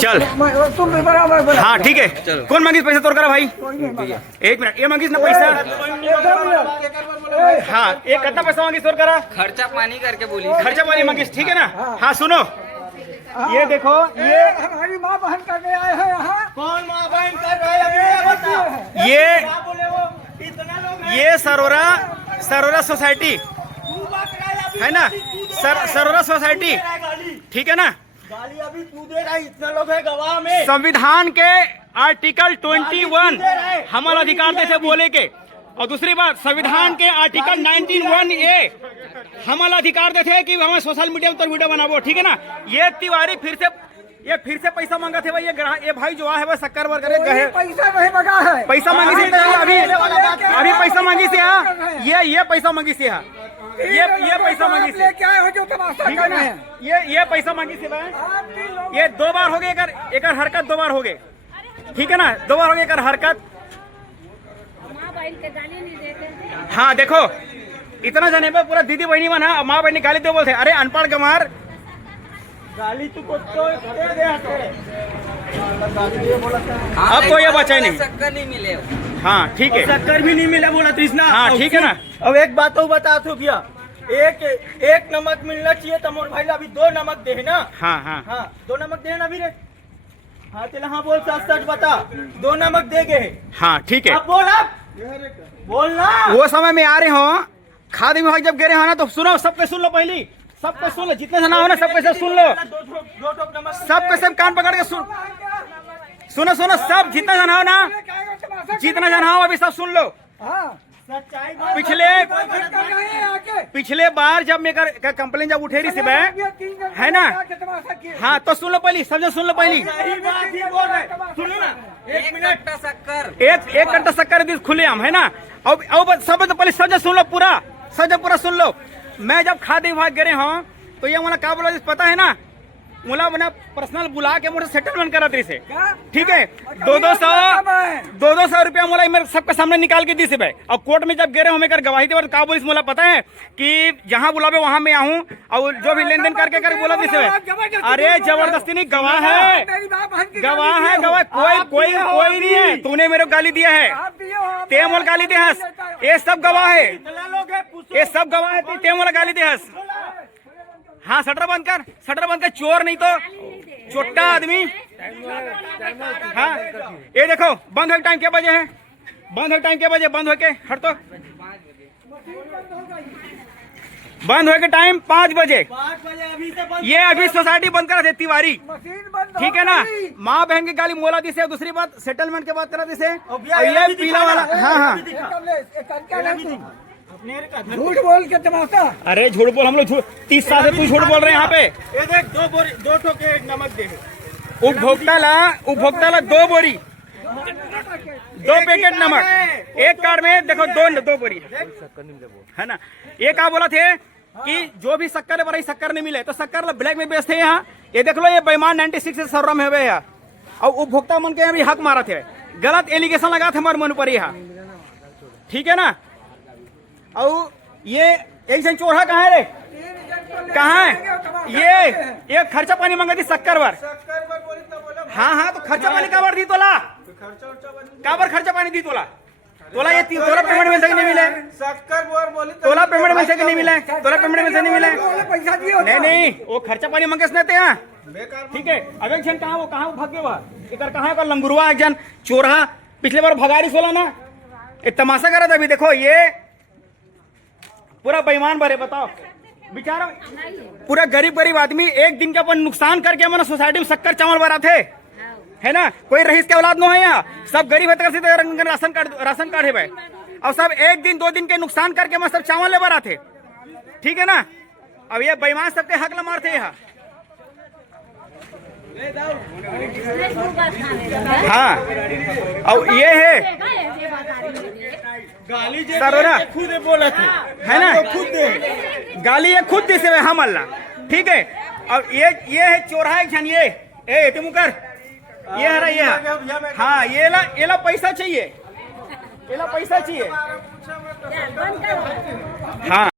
चल हाँ ठीक है। कौन मांगी पैसा तोड़ करा भाई? एक मिनट, ये मांगी ना पैसा? हाँ, एक कितना पैसा मांगी तोड़ करा? खर्चा पानी करके बोली, खर्चा पानी मांगी, ठीक है ना? हाँ सुनो, ये देखो, ये हमारी माँ बहन करके आए हैं यहाँ। कौन माँ बहन कर रहा है? ये सरोरा सोसाइटी है ना, सरोरा सोसाइटी, ठीक है ना? गाली अभी तू दे रहा है, इतना लोग है गवाह में। संविधान के आर्टिकल 21 हमारा अधिकार देते बोले के, और दूसरी बात संविधान के आर्टिकल 19(1)(a हमारा अधिकार देते हैं कि हमें सोशल मीडिया पर वीडियो बनाबो, ठीक है ना? ये तिवारी फिर से पैसा मांगा थे भाई। ये भाई जो है वह शक्कर वर्कर पैसा नहीं मांगा है, पैसा मांगी से अभी पैसा मांगी से हाँ, ये पैसा मांगी से हाँ, ये पैसा मांगी से क्या है जो तमाशा कर रहे हैं? ये पैसा मांगी से भाई। ये 2 बार हो गए, एक हरकत 2 बार हो गए, ठीक है ना? 2 बार हो गए एक हरकत। हाँ देखो, इतना जाने पर पूरा दीदी बहनी बना, माँ बहनी गाली दो बोलते, अरे अनपढ़ गमार गाली तू को तो दे अब तो ये बचा नहीं। शक्कर नहीं मिले, हाँ ठीक है, शक्कर भी नहीं मिले बोला कृष्णा। हाँ ठीक है ना? अब एक बात तो बता तू भैया, एक नमक मिलना चाहिए तो मोर भाई अभी 2 नमक दे ना। हाँ हाँ हाँ 2 नमक दे ना अभी रे। हाँ चल हाँ बोल, सच सच बता, 2 नमक दे गए। हाँ ठीक है, अब बोल, अब बोल ना। वो समय में आ रहे हो, खादी विभाग जब गिरे हो ना, तो सुनो, सबके सुन लो, पहली सबके सुन लो, जितने जना हो ना सबके सब सुन लो, सबके सब कान पकड़ के सुनो, सब जितना जना हो ना, जितना जना हो अभी सब सुन लो। पिछले बार जब मैं कंप्लेन जब उठे रही थी मैं, है ना? हाँ तो सुन लो पहली, समझो, सुन लो पहली। एक मिनट शक्कर, एक घंटा शक्कर दी खुलेआम, है ना? अब सब तो पहले समझो, सुन लो पूरा सुन लो। मैं जब खाद्य विभाग गए हूँ तो ये मला क्या बोला पता है ना? मुला बना पर्सनल बुला के मुझे सेटलमेंट करा दी से, ठीक है? 200 रुपया मुला मेरे सबके सामने निकाल के दी से भाई। और कोर्ट में जब गिरे हमें कर गवाही दे, क्या बोली मुला पता है कि जहाँ बुलावे वहां मैं आऊँ और जो भी लेन देन करके कर बोला दी से भाई। अरे जबरदस्ती नहीं, गवाह है, कोई नहीं है। तूने मेरे को गाली दिया है, ते मोल गाली दे हस, ये सब गवाह है, ये सब गवाह है, ते मोल गाली दे हस। हाँ शटर बंद कर, चोर नहीं तो छोटा आदमी। हाँ ये देखो, बंद हो टाइम क्या बजे है? बंद हो के हट तो, बंद हो के टाइम 5 बजे। ये अभी सोसाइटी बंद करा थे तिवारी, ठीक है ना? माँ बहन की गाली मोला दी से, दूसरी बात सेटलमेंट के बात करा दी से, ये पीला वाला। हाँ झूठ बोल के तमाशा। अरे झूठ बोल, हम लोग 30 साल से तू झूठ बोल रहे हैं यहाँ पे। एक 2 ठोके नमक दे। उपभोक्ता ला 2 बोरी, 2 पैकेट नमक, एक कार्ड में देखो 2 बोरी, है ना? ये क्या बोला थे कि जो भी शक्कर है शक्कर नहीं मिले तो शक्कर ब्लैक में बेचते हैं यहाँ। ये देख लो, ये बेईमान 96 से सर्रा में हुए यहाँ, और उपभोक्ता मन के हक मारा थे, गलत एलिगेशन लगा था हमारे मन पर यहाँ, ठीक है ना? और ये एक जन चोरा कहाँ है रे? कहाँ है? ये खर्चा पानी मांगा थी शक्कर बार। हाँ तो खर्चा पानी का बार दी तोला, खर्चा पानी दी तोला ये तोला पेमेंट मिल सके नहीं मिले, तोला पेमेंट मिल सके नहीं मिले, नहीं वो खर्चा पानी मांगे सुनते हैं, ठीक है? अब एक जन कहाँ वो भाग गए, वह इधर कहाँ का लंगुरवा, एक जन चोरा पिछले बार भगारी सोला ना, ये तमाशा करा था। अभी देखो ये पूरा बेईमान भरे, बताओ बेचारा पूरा गरीब आदमी एक दिन का अपन नुकसान करके हमारा सोसाइटी में शक्कर चावल भरा थे, है ना? कोई रईस के औलाद न है यहाँ, सब गरीब है, राशन कार्ड है भाई, और सब 1 दिन 2 दिन के नुकसान करके हम सब चावल ले भरा थे, ठीक है ना? अब ये बेईमान सबके हक ल मारते यहाँ। हाँ और ये है गाली सरोरा खुद बोला थे, है ना? खुद गाली ये खुद दी से हम अल्लाह, ठीक है? अब ये है चोरा एक जन, ये तुमकर ये है ये, हाँ ये ला पैसा चाहिए, हाँ।